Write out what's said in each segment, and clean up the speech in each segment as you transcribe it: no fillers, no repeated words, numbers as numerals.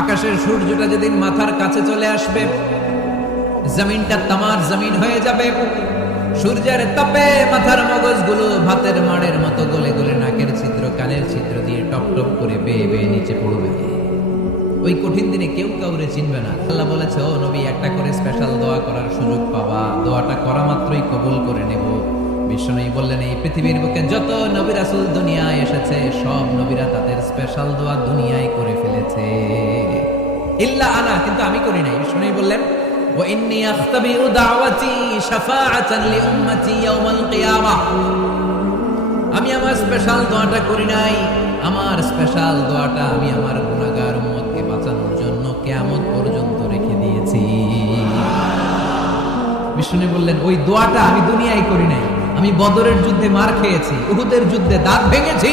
আকাশের সূর্যটা যেদিন মাথার কাছে চলে আসবে, জমিনটা তামার জমিন হয়ে যাবে। সূর্যের তাপে মাথার মগজগুলো ভাতের মাড়ের মতো গলে গলে নাকের ছিদ্র কানের ছিদ্র দিয়ে টপ টপ করে বেয়ে বেয়ে নিচে পড়বে। ওই কঠিন দিনে কেউ কাউরে চিনবে না। আল্লাহ বলেছে, ও নবী, একটা করে স্পেশাল দোয়া করার সুযোগ পাবা, দোয়াটা করা মাত্রই কবুল করে নেব। বিশ্বনবী বললেন, এই পৃথিবীর বুকে যত নবী রাসূল দুনিয়ায় এসেছে, সব নবীরা তাদের স্পেশাল দোয়া দুনিয়ায় করে ফেলেছে, ইল্লা আনা, কিন্তু আমি করি নাই। বিশ্বনবী বললেন, ওয়া ইন্নী আখতাবিউ দাওয়াতি শাফাআতান লিউম্মতি ইয়াউমাল কিয়ামাহ, আমি আমার স্পেশাল দোয়াটা করি নাই। আমার স্পেশাল দোয়াটা আমি আমার গুনাহগার উম্মতকে বাঁচানোর জন্য কিয়ামত পর্যন্ত রেখে দিয়েছি। বিষ্ণু বললেন, ওই দোয়াটা আমি দুনিয়ায় করি নাই। আমি বদরের যুদ্ধে মার খেয়েছি, উহুদের যুদ্ধে দাঁত ভেঙেছি,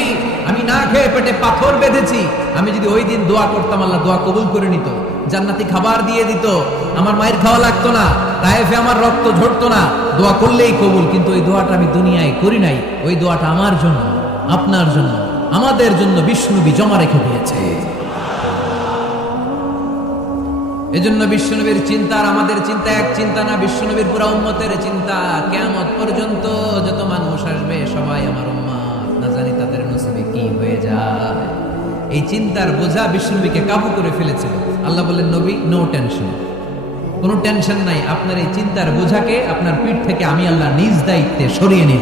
আমি না খেয়ে পেটে পাথর বেঁধেছি। আমি যদি ওই দিন দোয়া করতাম, আল্লাহ দোয়া কবুল করে নিত, জান্নাতি খাবার দিয়ে দিত, আমার মায়ের খাওয়া লাগতো না, তায়েফে আমার রক্ত ঝরতো না, দোয়া করলেই কবুল। কিন্তু ওই দোয়াটা আমি দুনিয়ায় করি নাই। ওই দোয়াটা আমার জন্য, আপনার জন্য, আমাদের জন্য বিশ্বনবী জমা রেখে দিয়েছে। এজন্য বিশ্বনবীর চিন্তা আর আমাদের চিন্তা এক চিন্তা না। বিশ্বনবীর পুরা উম্মতের চিন্তা, কিয়ামত পর্যন্ত যত মানুষ আসবে সবাই আমার উম্মত, না জানি তাদের নসিবে কি হয়ে যায়। এই চিন্তার বোঝা বিশ্বনবীকে কাবু করে ফেলেছিল। আল্লাহ বললেন, নবী, নো টেনশন, কোনো টেনশন নাই। আপনার এই চিন্তার বোঝাকে আপনার পিঠ থেকে আমি আল্লাহ নিজ দায়িত্বে সরিয়ে নিই।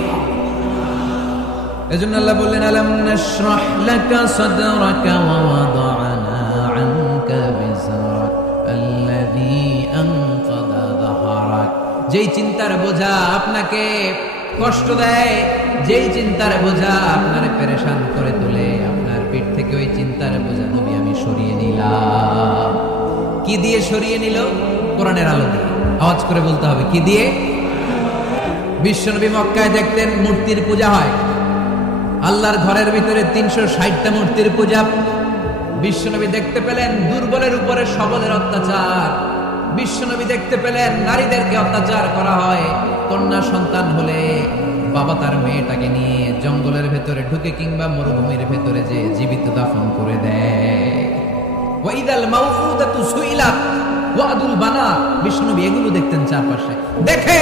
এজন্য আল্লাহ বললেন, আলাম নাশরাহ লাকা সাদরাকা ওয়া ওয়াদা'না আনকা বিজরাক আল্লাযী আনকাযা যাহরাক। যেই চিন্তার বোঝা আপনাকে কষ্ট দেয়, যেই চিন্তার বোঝা আপনারে পেরেশান করে তোলে, আপনার পিঠ থেকে ওই চিন্তার বোঝা নবী আমি সরিয়ে নিলাম। কি দিয়ে সরিয়ে নিল? কোরআনের আলো দিয়ে। আওয়াজ করে বলতে হবে, কি দিয়ে? বিশ্বনবী মক্কায় দেখতেন মূর্তির পূজা হয়, আল্লাহর ঘরের ভিতরে 360টা মূর্তির পূজা। বিশ্বনবী দেখতে পেলেন দুর্বলের উপরে সবলের অত্যাচার। বিশ্বনবী দেখতে পেলেন নারীদেরকে অত্যাচার করা হয়। কন্যা সন্তান হলে বাবা তার মেয়েটাকে নিয়ে জঙ্গলের ভেতরে ঢুকে কিংবা মরুভূমির ভেতরে যে জীবিত দাফন করে দেয়। ওয়াইদাল মাউউদাতু সুইলাত ওয়াদুল বানা। বিশ্বনবী এগুলো দেখতেন চারপাশে। দেখে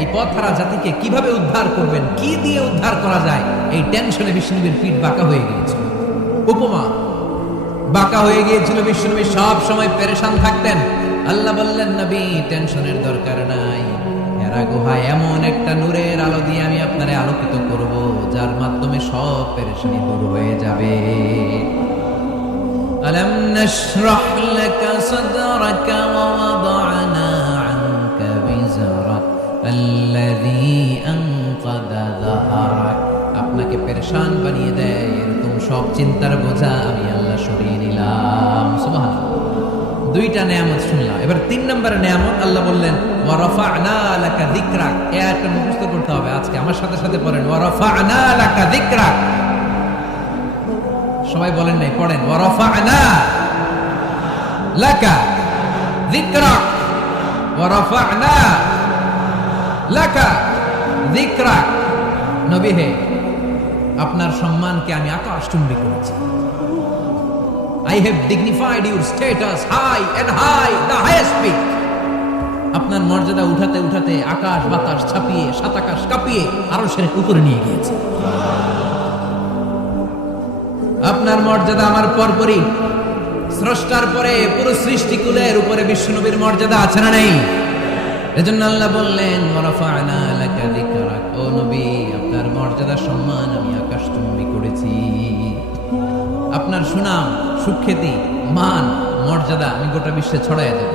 এই পথহারা জাতিকে কিভাবে উদ্ধার করবেন, কি দিয়ে উদ্ধার করা যায়, এই টেনশনে বিশ্বনবীর পিঠ বাঁকা হয়ে গিয়েছিল। উপমা, বাঁকা হয়ে গিয়েছিল। বিশ্বনবী সব সময় পেরেশান থাকতেন। আল্লাহ বললেন, নবী, টেনশনের দরকার নাই। হেরা গুহায় এমন একটা নূরের আলো দিয়ে আমি আপনারে আলোকিত করব, যার মাধ্যমে সব পেরেশানি দূর হয়ে যাবে। আলাম নাশরাহ লাকা সাদরাকা ওয়া ওয়াদা'না আনকা বিজরাক আল্লাযী আনকাযা যাহরাক। আপনাকে পেরেশান বানিয়ে দেয় এরকম সব চিন্তার বোঝা আমি আল্লাহ সরিয়ে নিলাম। সুবহানাল্লাহ। দুইটা নেয়ামত শুনলাম। এবার 3 নম্বরের নেয়ামত আল্লাহ বললেন, ওয়া রাফা'না লাকা যিকরাক। এই আয়াতটা মুখস্থ করতে হবে আজকে, আমার সাথে সাথে পড়েন, ওয়া রাফা'না লাকা যিকরাক। সবাই বলেন নাই, পড়েন, ওয়া রাফা'না লাকা যিকরাক, ওয়া রাফা'না লাকা যিকরাক। নবী হে, আপনার সম্মানকে আমি আকাশচুম্বী করেছি। I have dignified your status high and high, the highest peak. আপনার মর্যাদা উঠাতে উঠাতে আকাশ বাতাস ছাপিয়ে, সাত আকাশ কাঁপিয়ে আরশের উপরে নিয়ে গিয়েছে। আপনার মর্যাদা আমার পরপরই, স্রষ্টার পরে পুরো সৃষ্টিকুলের উপরে বিশ্বনবীর মর্যাদা আছে না নেই? এজন্য আল্লাহ বললেন, ওয়া রাফা'না লাকা যিকরাক। ও নবী, আপনার মর্যাদা সম্মান আমি আকাশচুম্বী করেছি। আপনার সুনাম, সুখ্যাতি, মান, মর্যাদা আমি গোটা বিশ্বে ছড়াইয়া দেব।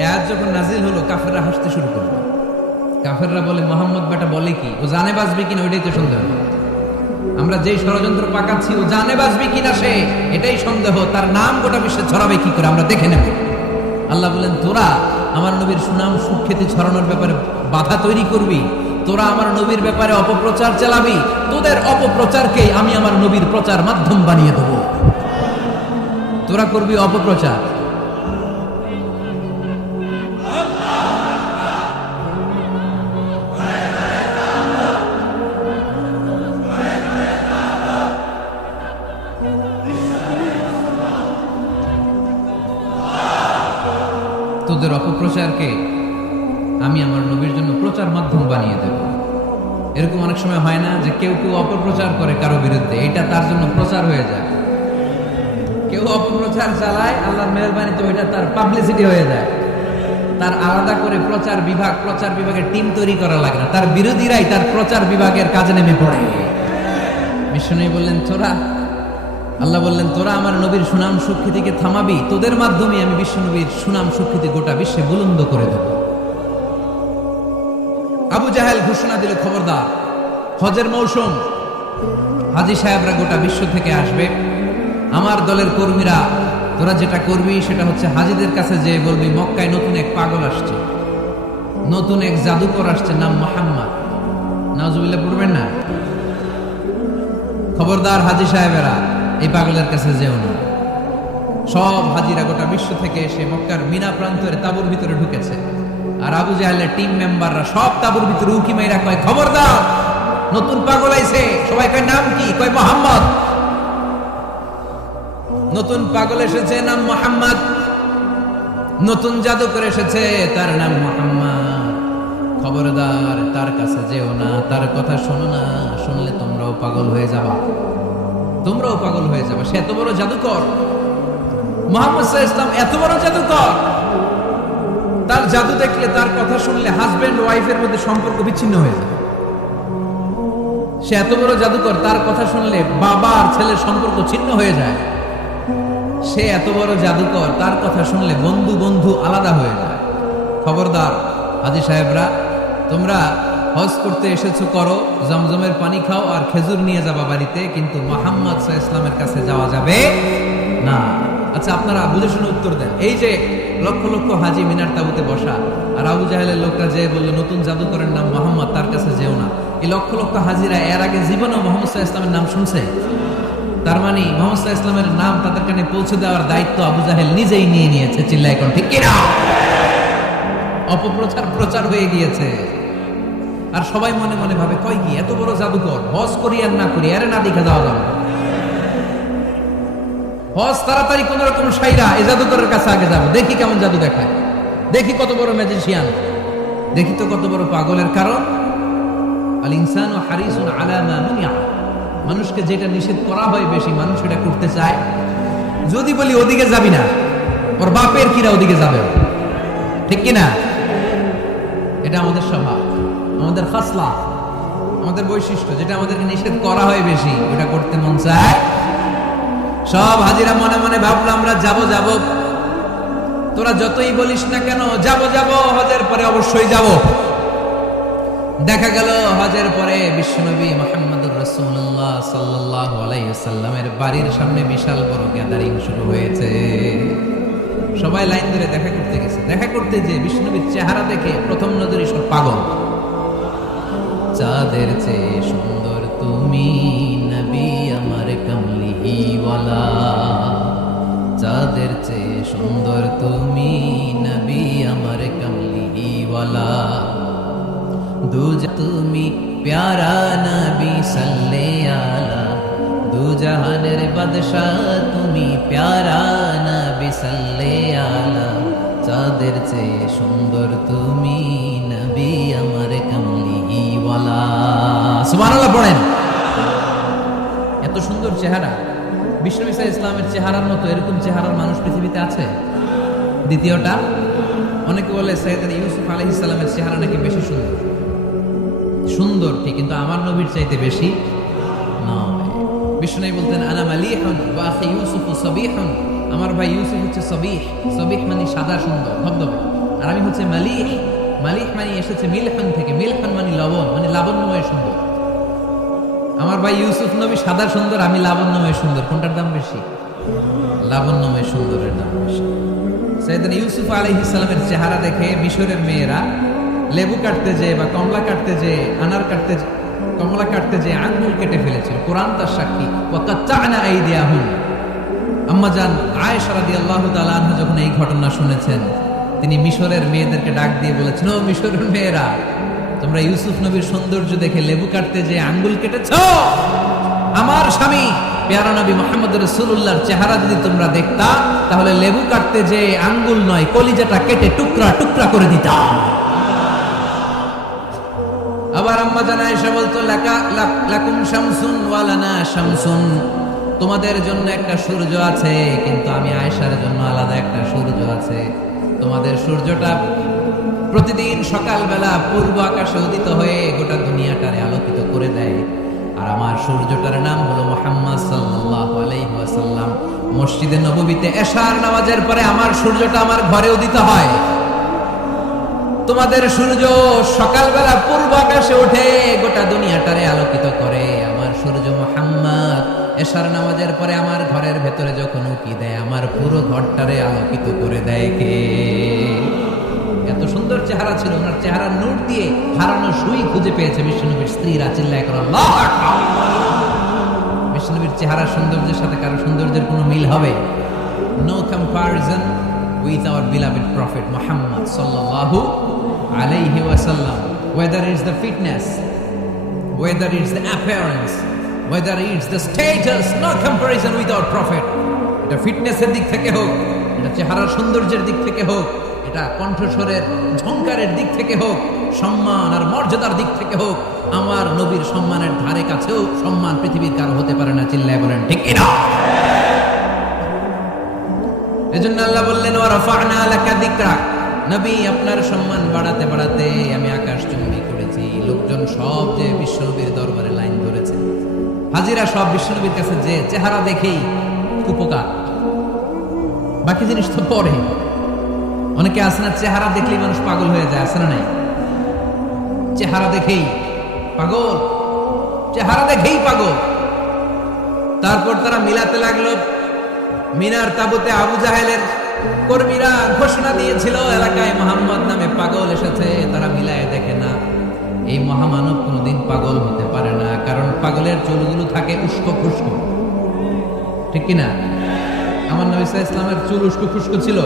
আয়াত যখন নাজিল হলো, কাফেররা হাসতে শুরু করলো। কাফেররা বলে, মুহাম্মদ বেটা বলে কি, ও জানে বাঁচবে কিনা ওইটাই তো সন্দেহ। আমরা যেই ষড়যন্ত্র পাকাচ্ছি, ও জানে বাঁচবে কিনা সে এটাই সন্দেহ। তার নাম গোটা বিশ্বে ছড়াবে কি করে আমরা দেখে নেব। আল্লাহ বলেন, তোরা আমার নবীর সুনাম সুখ্যাতি ছড়ানোর ব্যাপারে বাধা তৈরি করবি, তোরা আমার নবীর ব্যাপারে অপপ্রচার চালাবি, তোদের অপপ্রচারকে আমি আমার নবীর প্রচার মাধ্যম বানিয়ে দেব। তোরা করবি অপপ্রচার। তোদের অপপ্রচারকে আমি আমার নবীর জন্য প্রচার মাধ্যম বানিয়ে দেব। এরকম অনেক সময় হয় না যে কেউ কেউ অপপ্রচার করে কারো বিরুদ্ধে, এটা তার জন্য প্রচার হয়ে যায়। কেউ অপপ্রচার চালায়, আল্লাহর মেহেরবানিতে ওইটা তার পাবলিসিটি হয়ে যায়। তার আলাদা করে প্রচার বিভাগের টিম তৈরি করা লাগে না, তার বিরোধীরাই তার প্রচার বিভাগের কাজে নেমে পড়ে। বিষ্ণু বললেন আল্লাহ বললেন তোরা আমার নবীর সুনাম সুখ্যাতিকে থামাবি, তোদের মাধ্যমে আমি বিশ্ব নবীর সুনাম সুখ্যাতি গোটা বিশ্বে বুলন্দ করে দেব। আবু জাহেল ঘোষণা দিল, খবরদার, হজের মৌসুম, হাজী সাহেবরা গোটা বিশ্ব থেকে আসবে, আমার দলের কর্মীরা তোরা যেটা করবি সেটা হচ্ছে হাজীদের কাছে যে বলবি মক্কায় নতুন এক পাগল আসছে, নতুন এক জাদুকর আসছে, নাম মুহাম্মদ। নাউজুবিল্লাহ পড়বেন না। খবরদার হাজী সাহেবেরা, এই পাগলের কাছে যেও না। সব হাজিরা গোটা বিশ্ব থেকে এসে মক্কার মিনা প্রান্তরে তাঁবুর ভিতরে ঢুকেছে, আর আবু জাহেলের টিম মেম্বাররা সব তাঁবুর ভিতরে উকি মাইরা কয়, খবরদার, নতুন পাগল আইছে। সবাই কয় নাম কি? কয় মুহাম্মদ। নতুন পাগল এসেছে, নাম মুহাম্মদ। নতুন জাদুকর এসেছে, তার নাম মুহাম্মদ। খবরদার, তার কাছে যেও না, তার কথা শোনো না, শুনলে তোমরাও পাগল হয়ে যাবা, তোমরাও পাগল হয়ে যাবে। সে এত বড় জাদুকর, মুহাম্মদ সাল্লাল্লাহু আলাইহি ওয়াসাল্লাম এত বড় জাদুকর, তার জাদু দেখলে, তার কথা শুনলে হাজবেন্ড ওয়াইফের মধ্যে সম্পর্ক বিচ্ছিন্ন হয়ে যায়। সে এত বড় জাদুকর, তার কথা শুনলে বাবা আর ছেলের সম্পর্ক ছিন্ন হয়ে যায়। সে এত বড় জাদুকর, তার কথা শুনলে বন্ধু বন্ধু আলাদা হয়ে যায়। খবরদার হাজী সাহেবরা, তোমরা হজ করতে এসেছো করো, জমজমের পানি খাও আর খেজুর নিয়ে যাবা বাড়িতে, কিন্তু মুহাম্মদ সাল্লাল্লাহু আলাইহি ওয়াসাল্লামের কাছে যাওয়া যাবে না। আচ্ছা, আপনারা বুঝে শুনে উত্তর দেন। এই যে লক্ষ লক্ষ হাজী মিনার তাঁবুতে বসা, আর আবু জাহেলের লোকরা যে বললো নতুন জাদুকরের নাম মুহাম্মদ, তার কাছে যেও না, এই লক্ষ লক্ষ হাজীরা এর আগে জীবনেও মুহাম্মদ সাল্লাল্লাহু আলাইহি ওয়াসাল্লামের নাম শুনছে? তার মানে মুহাম্মদ সাল্লাল্লাহু আলাইহি ওয়াসাল্লামের নাম তাদের কানে পৌঁছে দেওয়ার দায়িত্ব আবু জাহেল নিজেই নিয়ে নিয়েছে। চিল্লায় কোন ঠিক কিনা? অপপ্রচার হয়ে গিয়েছে। আর সবাই মনে মনে ভাবে, কয় কি এত বড় জাদুকর, হজ করি আর না করি, আরে না দেখে যাওয়া যাবে, হজ তাড়াতাড়ি কোন রকম সাইরা এই জাদুকরের কাছে আগে যাবো, দেখি কেমন জাদু দেখায়, দেখি কত বড় ম্যাজিশিয়ান, দেখি তো কত বড় পাগলের। কারণ আল ইনসানু হারিসুন আলা মা মুনিআ, মানুষকে যেটা নিষেধ করা হয় বেশি মানুষ এটা করতে চায়। যদি বলি ওদিকে যাবি না, ওর বাপের কিরা ওদিকে যাবে, ঠিক কিনা? এটা আমাদের স্বভাব, আমাদের খাসলা, আমাদের বৈশিষ্ট্য। যেটা আমাদেরকে নিষেধ করা হয় বেশি, ওটা করতে মন চায়। সব হাজিরা মনে মনে ভাবলো আমরা যাব। তোরা যতই বলিস না কেন, যাব, হজের পরে অবশ্যই যাব। দেখা গেল হজের পরে বিশ্বনবী মুহাম্মদুর রাসূলুল্লাহ সাল্লাল্লাহু আলাইহি ওয়াসাল্লামের বাড়ির সামনে বিশাল বড় গ্যাদারিং শুরু হয়েছে। সবাই লাইন ধরে দেখা করতে গেছে। দেখা করতে যে বিশ্বনবীর চেহারা দেখে প্রথম নজরে সব পাগল। চাঁদের চেয়ে সুন্দর তুমি নবী আমার কামলিওয়ালা, চাঁদের চেয়ে সুন্দর তুমি নবী আমার কামলিওয়ালা, তুমি প্যারা নবী সাল্লে আলা, দু জাহানের বাদশাহ তুমি প্যারা নবী সাল্লে আলা, চাঁদের চেয়ে সুন্দর তুমি নবী আমার কামলিওয়ালা। সুবহানাল্লাহ পড়েন। এত সুন্দর চেহারা, বিশ্বনবী সাল্লাল্লাহু আলাইহি ওয়াসাল্লামের চেহারার মতো এরকম চেহারার মানুষ পৃথিবীতে আছে? দ্বিতীয়টা, অনেকে বলে সাইয়েদনা ইউসুফ আলাইহিস সালামের চেহারা নাকি বেশি সুন্দর ঠিক, কিন্তু আমার নবীর চাইতে বেশি নয়। বিশ্বনবী বলতেন আনা মালিহুন ওয়া আখি ইউসুফ সাবিহুন, আমার ভাই ইউসুফ হচ্ছে সবিহ, সবিহ মানে সাদা সুন্দর ধবধবে, আর আমি হচ্ছে মালিহ, মালিহ মানে এসেছে মিলহান থেকে, মিলহান মানে লবণ, মানে লাবণ্যময় সুন্দর। আমার ভাই ইউসুফ নবী সাদা সুন্দর, আমি লাবণ্যময় সুন্দর। কোনটার দাম বেশি? লাবণ্যময় সুন্দরের দাম বেশি। সাইয়েদনা ইউসুফ আলাইহিস সালামের চেহারা দেখে মিশরের মেয়েরা লেবু কাটতে যেয়ে বা কমলা কাটতে যেয়ে, আনার কাটতে, কমলা কাটতে যেয়ে আঙ্গুল কেটে ফেলেছিল। কোরআন তার সাক্ষী। ওয়া কাত্তা'না আইদিয়াহুম। আম্মা জান আয়েশা রাদিয়াল্লাহু তাআলা আনহা যখন এই ঘটনা শুনেছেন, তিনি মিশরের মেয়েদেরকে ডাক দিয়ে বলেছেন, ও মিশরের মেয়েরা, তোমরা ইউসুফ নবীর সৌন্দর্য দেখে লেবু কাটতে যেয়ে আঙ্গুল কেটেছো, আমার স্বামী পেয়ারা নবী মুহাম্মদ রাসূলুল্লাহর চেহারা যদি তোমরা দেখতা তাহলে লেবু কাটতে যে আঙ্গুল নয় কলিজাটা কেটে টুকরা টুকরা করে দিতাম। আবার আম্মা জান আয়েশা বলতো লাকুম শামসুন ওয়া লানা শামসুন, তোমাদের জন্য একটা সূর্য আছে কিন্তু আমি আয়েশার জন্য আলাদা একটা সূর্য আছে। তোমাদের সূর্যটা প্রতিদিন সকালবেলা পূর্ব আকাশে উদিত হয়ে গোটা দুনিয়াটারে আলোকিত করে দেয়, আর আমার সূর্যটার নাম হলো মুহাম্মদ সাল্লাল্লাহু আলাইহি ওয়াসাল্লাম। মসজিদে নববীতে এশার নামাজের পরে আমার সূর্যটা আমার ঘরে উদিত হয়। তোমাদের সূর্য সকালবেলা পূর্ব আকাশে উঠে গোটা দুনিয়াটারে আলোকিত করে, আমার সূর্য মুহাম্মদ এশার নামাজের পরে আমার ঘরের ভেতরে যখন উকি দেয় আমার পুরো ঘরটারে আলোকিত করে দেয় কে? এত সুন্দর চেহারা ছিল, ওনার চেহারার নূর দিয়ে হারানো সুই খুঁজে পেয়েছে বিশ্বনবীর স্ত্রীরা। চিল্লায় করে আল্লাহু আকবার। বিশ্বনবীর চেহারার সৌন্দর্যের সাথে কারো সৌন্দর্যের কোনো মিল হবে? No comparison with our beloved prophet Muhammad sallallahu alayhi wasallam. Whether it's the fitness, whether it's the appearance, whether it's the status, no comparison with our prophet. এটা ফিটনেসের দিক থেকে হোক, এটা চেহারার সৌন্দর্যের দিক থেকে হোক, এটা কণ্ঠস্বরের ঝংকারের দিক থেকে হোক, সম্মান আর মর্যাদার দিক থেকে হোক, আমার নবীর সম্মানের ধারে কাছেও সম্মান পৃথিবীর কারো হতে পারে না। চিল্লায় বলেন ঠিক কিনা? এজন্য আল্লাহ বললেন ওয়া রাফা'না লাকা যিকরাক, নবী আপনার সম্মান বাড়াতে বাড়াতে আমি আকাশচুম্বী করেছি। লোকজন সব যে বিশ্বনবীর দরবারে লাইন ধরেছে, হাজিরা সব বিশ্বনবীর কাছে যে চেহারা দেখেই উপকার, বাকি জিনিস তো পরে। অনেকে আছে না চেহারা দেখলেই মানুষ পাগল হয়ে যায়, আছে না নাই? চেহারা দেখেই পাগল, চেহারা দেখেই পাগল। তারপর তারা মিলাতে লাগলো, মিনার তাবুতে আবু জাহেলের কর্মীরা ঘোষণা দিয়েছিল এলাকায় মুহাম্মদ নামে পাগল এসেছে। তারা মিলায় দেখে না, এই মহামানব কোনোদিন পাগল হতে পারে না, কারণ পাগলের চুলগুলো থাকে উস্কো খুস্কো, ঠিক কিনা? আমার নবী সাল্লাল্লাহু আলাইহি ওয়াসাল্লামের চুল উস্কো খুস্কো ছিল,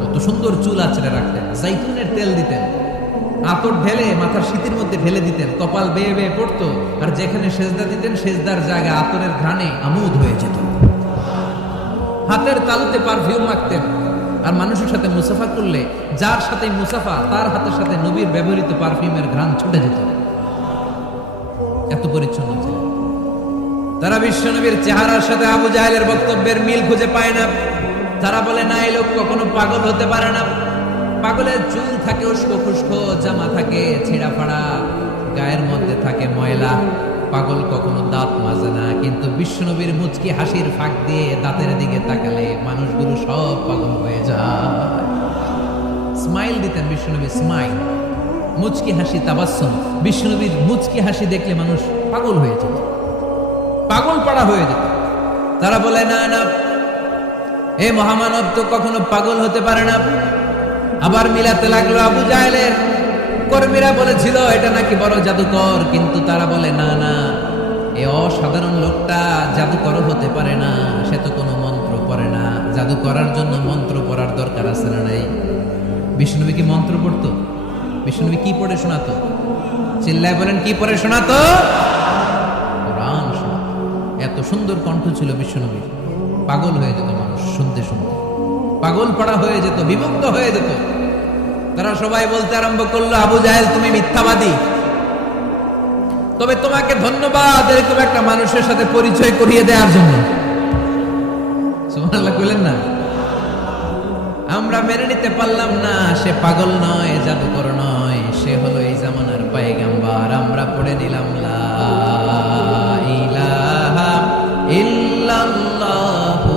কত সুন্দর চুল আঁচড়ে রাখতেন, জাইতুনের তেল দিতেন, আতর ঢেলে মাথার শীতের মধ্যে ঢেলে দিতেন, কপাল বেয়ে বেয়ে পড়তো, আর যেখানে সেজদা দিতেন সেজদার জায়গা আতরের ঘ্রাণে আমোদ হয়ে যেত। হাতের তালুতে পারফিউম মাখতেন, আর মানুষের সাথে মুসাফা করলে যার সাথে মুসাফা তার হাতের সাথে নবীর ব্যবহৃত পারফিউমের ঘ্রাণ ছুটে যেত, এত পরিচ্ছন্ন ছিল। তারা বিশ্ব নবীর চেহারার সাথে আবু জাহেলের বক্তব্যের মিল খুঁজে পায় না। তারা বলে না, এই লোক কখনো পাগল হতে পারে না। পাগলের চুল থাকে উস্কো খুস্কো, জামা থাকে ছেঁড়া ফাড়া, গায়ের মধ্যে থাকে ময়লা। পাগল কখনো দাঁত মাজে না, কিন্তু বিশ্বনবীর মুচকি হাসির ফাঁক দিয়ে দাঁতের দিকে তাকালে মানুষগুলো সব পাগল হয়ে যায়। স্মাইল দিতেন বিশ্বনবী, স্মাইল, মুচকি হাসি, তাবাসসুম। বিশ্বনবীর মুচকি হাসি দেখলে মানুষ পাগল হয়ে যেত, পাগল পাড়া হয়ে যেত। তারা বলে না না, এই মহামানব তো কখনো পাগল হতে পারে না। আবার মিলাতে লাগলো, আবু জাহেলের কর্মীরা বলেছিল এটা নাকি বড় জাদুকর, কিন্তু তারা বলে না না, এ অসাধারণ লোকটা জাদুকর হতে পারে না, সে তো কোনো মন্ত্র পড়ে না। জাদু করার জন্য মন্ত্র পড়ার দরকার আছে না নাই? বিষ্ণুনবী কি মন্ত্র পড়তো? বিষ্ণুনবী কি পড়ে শোনাতো? চিল্লায় বলেন কি পড়ে শোনাতো? কোরআন শোনাতো। এত সুন্দর কণ্ঠ ছিল বিষ্ণুনবীর, পাগল হয়ে যেত মানুষ শুনতে শুনতে, পাগল পাড়া হয়ে যেত, বিমুগ্ধ হয়ে যেত। তারা সবাই বলতে আরম্ভ করলো, আবু জাহেল তুমি মিথ্যাবাদী, তবে তোমাকে ধন্যবাদ এরকম একটা মানুষের সাথে পরিচয় করিয়ে দেওয়ার জন্য। সুবহানাল্লাহ কইলেন না? আমরা মেনে নিতে পারলাম না সে পাগল নয়, জাদুকর নয়, সে হলো এই জামানার পয়গম্বর। আমরা পড়ে নিলাম লা ইলাহা ইল্লাল্লাহু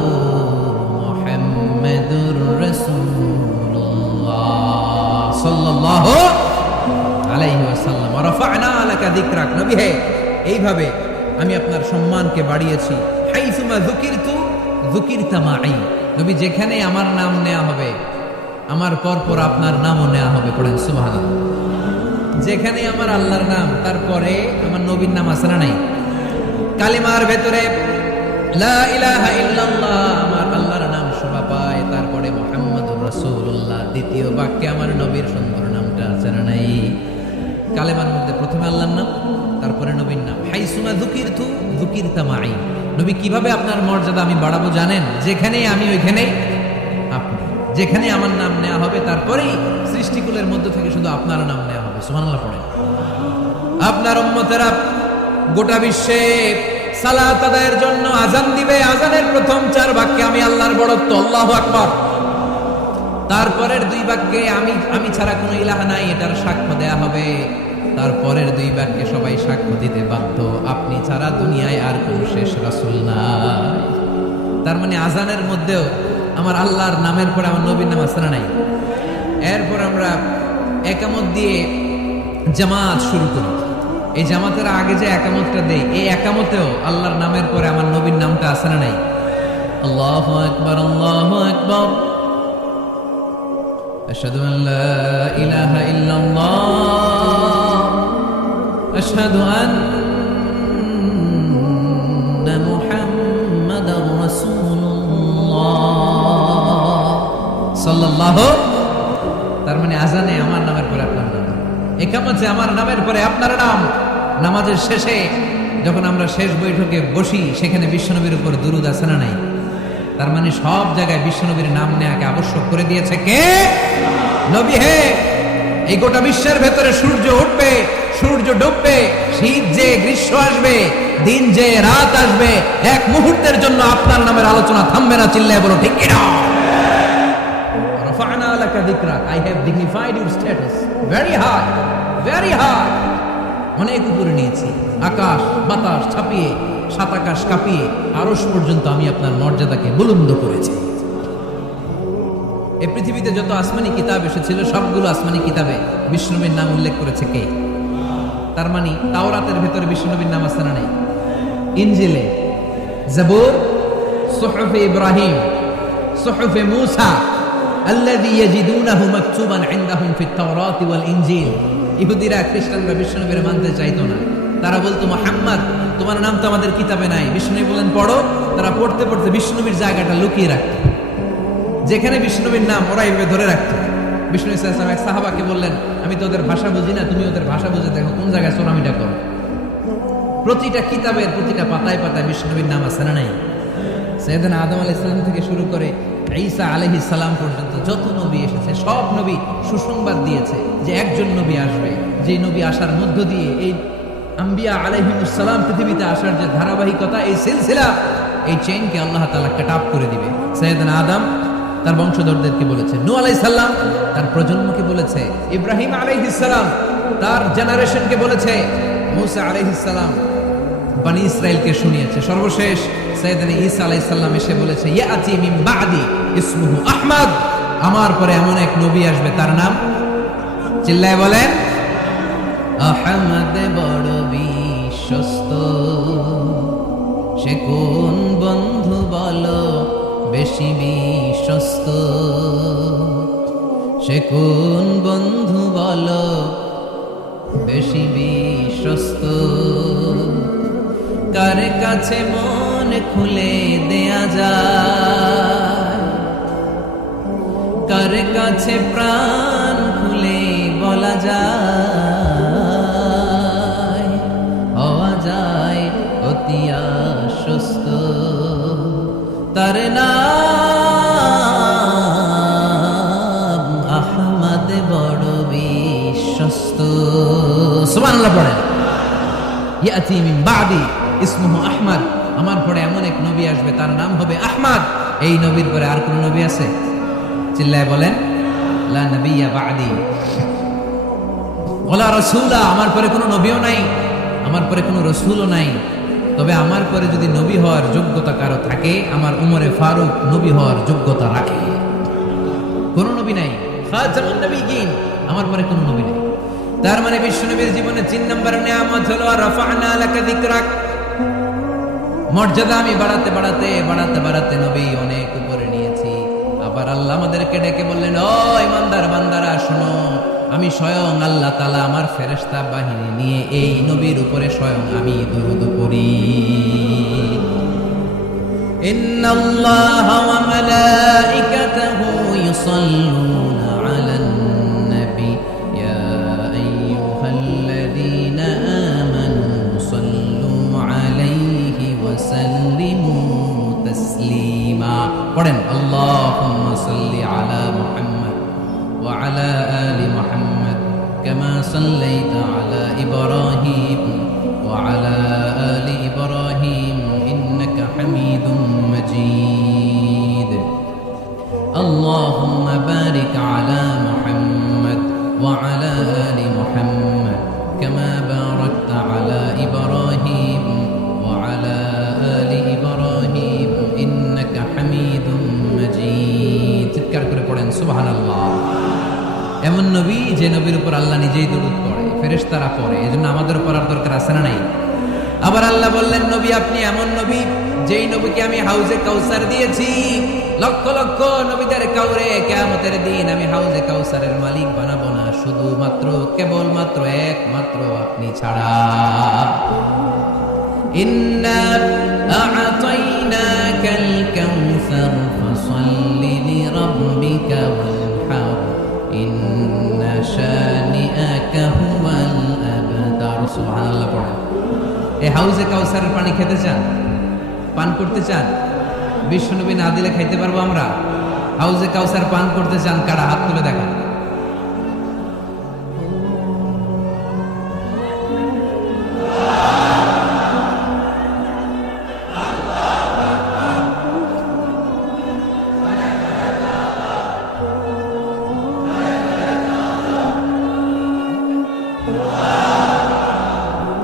মুহাম্মাদুর রাসূলুল্লাহ সাল্লাল্লাহু আলাইহি ওয়াসাল্লাম। ওয়া রাফা'না লাকা যিকরাক, নবী হে এইভাবে আমি আপনার সম্মানকে বাড়িয়েছি। হাইসুমা যুকিরতু যুকিরতা মাই, নবী যেখানে আমার নাম নেওয়া হবে আমার পরপর আপনার নামও নেওয়া হবে। পড়েন সুবহানাল্লাহ। যেখানে আমার আল্লাহর নাম তারপরে আমার নবীর নাম আছে না নাই? কালিমার ভেতরে লা ইলাহা ইল্লাল্লাহ আমার আল্লাহর নাম শোভা পায়, তারপরে মুহাম্মাদুর রাসূলুল্লাহ দ্বিতীয় বাক্যে আমার নবীর সুন্দর নামটা আছে না নাই? কালেমার মধ্যে প্রথমে আল্লাহর নাম, তারপরে নবীর নাম। হাইসুমা হাইসুমা যুকিরতু যুকিরতা মাই। নবী কিভাবে আপনার মর্যাদা আমি বাড়াবো জানেন? যেখানেই আমি ওইখানেই আপনি, যেখানে আমার নাম নেওয়া হবে তারপরেই সৃষ্টিকুলের মধ্য থেকে শুধু আপনার নাম নেওয়া হবে। সুবহানাল্লাহ পড়েন। আপনার উম্মতেরা গোটা বিশ্বে সালাত আদায়ের জন্য আজান দিবে, আজানের প্রথম 4 বাক্যে আমি আল্লাহর বড়ত্ব, আল্লাহু আকবার। তারপরের 2 বাক্যে আমি ছাড়া কোনো ইলাহা নাই, এটার সাক্ষ্য দেয়া হবে। তারপরের 2 বাক্যে সবাই সাক্ষ্য দিতে বাধ্য, আপনি ছাড়া দুনিয়ায় আর কোনো শেষ রাসূল নাই। তার মানে আজানের মধ্যেও আমার আল্লাহর নামের পরে আমার নবীর নাম আছে না নাই? এরপর আমরা একামত দিয়ে জামাত শুরু করি। এই জামাতের আগে যে একামতটা দেই, এই একামতেও আল্লাহর নামের পরে আমার নবীর নামটা আছে না নাই? আল্লাহু আকবার, আল্লাহু আকবার, আশহাদু আন লা ইলাহা ইল্লাল্লাহ, আশহাদু আন্না মুহাম্মাদার রাসূলুল্লাহ সাল্লাল্লাহু। তার মানে আজানে আমার নামের পরে আপনার নাম, একামতে আমার নামের পরে আপনার নাম। নামাজের শেষে যখন আমরা শেষ বৈঠকে বসি, সেখানে বিশ্বনবীর উপর দুরূদ আছে না নাই? তার মানে সব জায়গায় বিশ্বনবীর নাম নেওয়াকে আবশ্যক করে দিয়েছে কে? নবী। হে, এই গোটা বিশ্বের ভেতরে সূর্য উঠবে, সূর্য ডুববে, শীত যে গ্রীষ্ম আসবে, দিন যে রাত আসবে, এক মুহূর্তের জন্য আপনার নামের আলোচনা থামবে না। চিল্লায় বলো ঠিক কিনা? রাফা'না লাকা যিকরাক, I have dignified your status very high, very high। অনেক উপরে নিয়েছি, আকাশ বাতাস ছাপিয়ে, সাত আকাশ কাঁপিয়ে আরশ পর্যন্ত আমি আপনার মর্যাদাকে বুলন্দ করেছি। এই পৃথিবীতে যত আসমানি কিতাব এসেছিল, সবগুলো আসমানি কিতাবে বিষ্ণুনবীর নাম উল্লেখ করেছে কে? তার মানে তাওরাতের ভেতরে বিষ্ণুনবীর নাম আছে না নাই? ইনজিলে, জাবুর, সুহুফে ইব্রাহিম, সুহুফে মূসা, আল্লাযী ইয়াজিদুনাহু মাকতুবান ইনদাহুম ফিত তাওরাতি ওয়াল ইনজিল। ইহুদিরা খ্রিস্টানরা বিষ্ণুনবীর মানতে চাইতো না। তারা বলতো, মুহাম্মদ তোমার নাম তো আমাদের কিতাবে নাই। বিষ্ণুনবী বলেন পড়ো। তারা পড়তে পড়তে বিষ্ণুনবীর জায়গাটা লুকিয়ে রাখত, যেখানে বিষ্ণুনবীর নাম ওরা এইভাবে ধরে রাখত। বিষ্ণু সাল্লাল্লাহু আলাইহি ওয়াসাল্লাম এক সাহাবাকে বললেন, আমি তো ওদের ভাষা বুঝি না, তুমি ওদের ভাষা বুঝে দেখো কোন জায়গায় সোনামিটা করো। প্রতিটা কিতাবের প্রতিটা পাতায় পাতায় বিষ্ণুনবীর নাম আছে না নাই? সাইয়েদনা আদম আলাইহিস সালাম থেকে শুরু করে ঈসা আলাইহিস সালাম পর্যন্ত যত নবী এসেছে, সব নবী সুসংবাদ দিয়েছে যে একজন নবী আসবে, যে নবী আসার মধ্য দিয়ে এই আম্বিয়া আলাইহিমুস সালাম পৃথিবীতে আসার যে ধারাবাহিকতা, এই সিলসিলা, এই চেইনকে আল্লাহ তাআলা কাট অফ করে দিবে। সাইয়েদনা আদম তার বংশধরদেরকে বলেছে, নূহ আলাইহিস সালাম তার প্রজন্মকে বলেছে, ইব্রাহিম আলাইহিস সালাম তার জেনারেশনকে বলেছে, মূসা আলাইহিস সালাম বনি ইসরাইলকে শুনিয়েছে। সর্বশেষ সাইয়েদনা ঈসা আলাইহিস সালাম এসে বলেছে, ইয়াতি মিন বাদি ইসমুহু আহমদ, আমার পরে এমন এক নবী আসবে, তার নাম, চিল্লায় বলেন, আহমদ বড় বিশ্বস্ত। সে কোন বন্ধু বলো বেশি বিশ্বস্ত? সে কোন বন্ধু বলো বেশি বিশ্বস্ত? কার কাছে মন খুলে দেয়া যায়, কার কাছে প্রাণ খুলে বলা যায়, হওয়া যায় অতি আশ্বস্ত। তার নাম আহমদ বড় বিশ্বস্ত। সুবহানাল্লাহ পড়েন। ইয়াতি মিন বাদি ইসমুহু আহমদ, আমার পরে এমন এক নবী আসবে, তার নাম হবে আহমদ। এই নবীর পরে আর কোন নবী আছে? চিল্লায় বলেন, লা নবিয়্যা বাদি ওয়ালা রাসূলা, আমার পরে কোনো নবীও নাই, আমার পরে কোনো রাসূলও নাই। তবে আমার পরে যদি নবী হওয়ার যোগ্যতা কারো থাকে, আমার উমরে ফারুক নবী হওয়ার যোগ্যতা রাখে। কোন নবী নাই, খাতামুন নবিয়্যিন, আমার পরে কোনো নবী নাই। তার মানে বিশ্বনবীর জীবনে 3 নম্বর নিয়ামত হলো রাফা'না লাকা যিকরাক। মর্যাদা আমি বাড়াতে বাড়াতে বাড়াতে বাড়াতে নবী অনেক উপরে নিয়েছি। আবার আল্লাহ আমাদেরকে ডেকে বললেন, ও ইমানদার বান্দারা শোনো, আমি স্বয়ং আল্লাহ তাআলা আমার ফেরেশতা বাহিনী নিয়ে এই নবীর উপরে স্বয়ং আমি দুরূদ পড়ি। ইন্নাল্লাহা ওয়া মালাইকাতাহু ইউসাল্লুনা আলান নবী ইয়া আইয়ুহাল্লাযীনা আমানু সাল্লু আল্লাহুম্মা সাল্লি আলা মুহাম্মদ ওয়া আলা আলি মুহাম্মদ কামা সাল্লাইতা আলা ইব্রাহিম ওয়া আলা আলি ইব্রাহিম ইন্নাকা হামিদুম মাজিদ। اللهم بارك على محمد وعلى آل محمد كما باركت على إبراهيم وعلى آل إبراهيم إنك حميد مجيد। চিৎকার করে পড়েন সুবহানাল্লাহ। এমন নবী যে নবীর উপর আল্লাহ নিজেই দরুদ পড়ে, ফেরেশতারা পড়ে, এজন্য আমাদের উপর আর দরকার আছে না নাই? আবার আল্লাহ বললেন নবী আপনি এমন নবী যেই নবীকে আমি হাউজে কাউসার দিয়েছি, লক্ষ লক্ষ নবীদের কাউরে কিয়ামতের দিন আমি হাউজে কাউসারের মালিক বানাবো না, শুধুমাত্র কেবলমাত্র একমাত্র আপনি ছাড়া। ইন্না আ'তাইনাকাল কাউসার ফাসাল্লি লিরাব্বিকা ওয়ানহার ইন্না শানিআকা হুয়াল আবতার। সুবহানাল্লাহ পড়েন। এই হাউজে কাউসারের পানি খেতে চান, পান করতে চান? বিশ্বনবী না দিলে খাইতে পারবো আমরা? হাউজে কাউসার পান করতে চান কারা? হাত তুলে দেখা।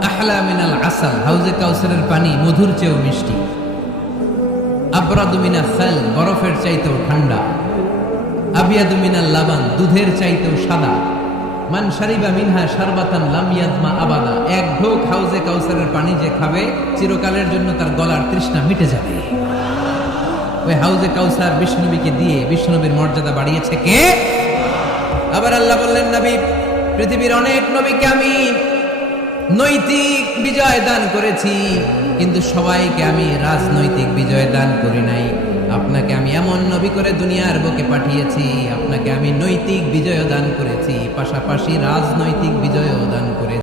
আহলা মিনাল আসাল, হাউজে কাউসারের পানি মধুর চেয়েও মিষ্টি। আবরাদু মিনাল খাল, বরফের চাইতেও ঠান্ডা। আবিয়াদু মিনাল লাবান, দুধের চাইতেও সাদা। মান শারিবা মিনহা শারবাতান লাম ইয়াদমা আবাদা, এক ঢোক হাউজে কাউসারের পানি যে খাবে চিরকালের জন্য তার গলার তৃষ্ণা মিটে যাবে। ওই হাউজে কাউসার বিষ্ণুনবীকে দিয়ে বিষ্ণুনবীর মর্যাদা বাড়িয়েছে কে? আবার আল্লাহ বললেন নবী পৃথিবীর অনেক নবীকে আমি নৈতিক বিজয় দান করেছি, কিন্তু সবাইকে আমি রাজনৈতিক বিজয় দান করি নাই। আপনাকে আমি এমন নবী করে দুনিয়ার বুকে পাঠিয়েছি, আপনাকে আমি নৈতিক বিজয় দান করেছি, পাশাপাশি রাজনৈতিক বিজয়ও দান করেছি।